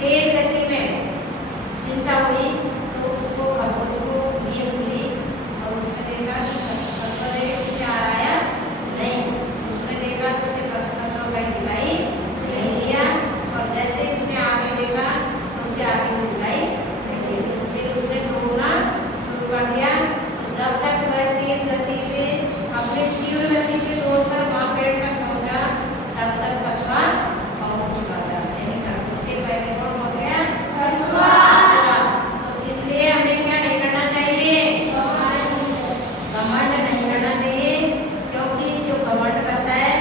तेज गति में चिंता हुई तो उसको खरगोश को नींद खुली और उसने देखा कि कछुआ के पीछे आ रहा है नहीं। उसने देखा तो उसे कछुआ कहीं दिखाई नहीं दिया और जैसे उसने आगे देखा तो उसे आगे भी दिखाई नहीं दिया। फिर उसने दौड़ना शुरू कर दिया। तो जब तक वह तेज गति से अपने तीव्र गति से दौड़कर वहां पेड़ तक पहुंचा तब तक कछुआ पहुंच चुका था। यानी खरगोश से पहले कौन पहुंच गया? कछुआ। तो इसलिए हमें क्या नहीं करना चाहिए? घमंड नहीं करना चाहिए, क्योंकि जो घमंड करता है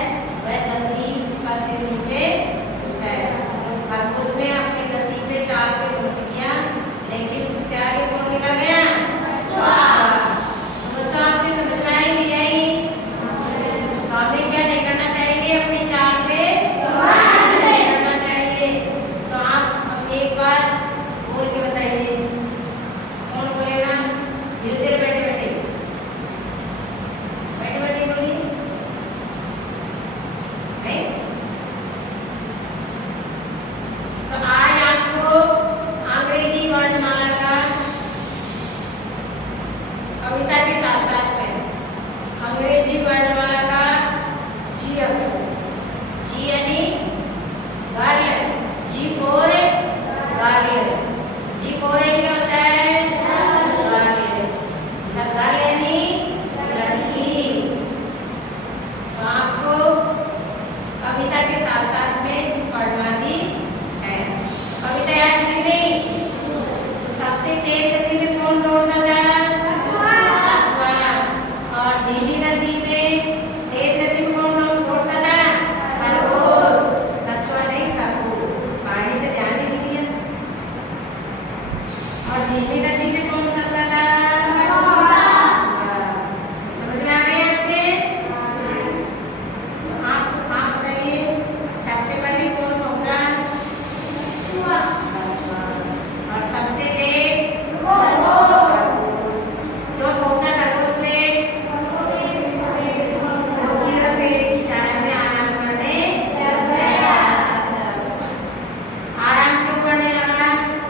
वह जल्दी उसका सिर नीचे झुकता है। तो खरगोश ने अपनी गति पे चाल पे रोक दिया, लेकिन उससे आगे कौन निकल गया? कछुआ। तो बच्चों आपके समझ में आई नहीं आई? तो हमें क्या नहीं करना चाहिए? अपनी चाल पे घमंड नहीं करना चाहिए। तो आप अब एक बार बोल के बताइए, कौन बोलेगा? धीरे धीरे बैठे बैठे बैठे बैठे बोलिए। नहीं? तो आज आपको अंग्रेजी वर्णमाला का कविता के साथ साथ में अंग्रेजी वर्णमाला का जी अक्षर, जी यानी girl, G for girl, G for यानी क्या होता है? गर्ल, गर्ल यानी लड़की। तो आपको कविता के साथ साथ में पढ़ना भी है। कविता याद की नहीं? तो सबसे तेज गति में कौन दौड़ता था? कछुआ। और धीमी गति में तेज गति में कौन दौड़ता था? खरगोश। कछुआ नहीं, खरगोश। पानी पे ध्यान ही नहीं दिया। और धीमी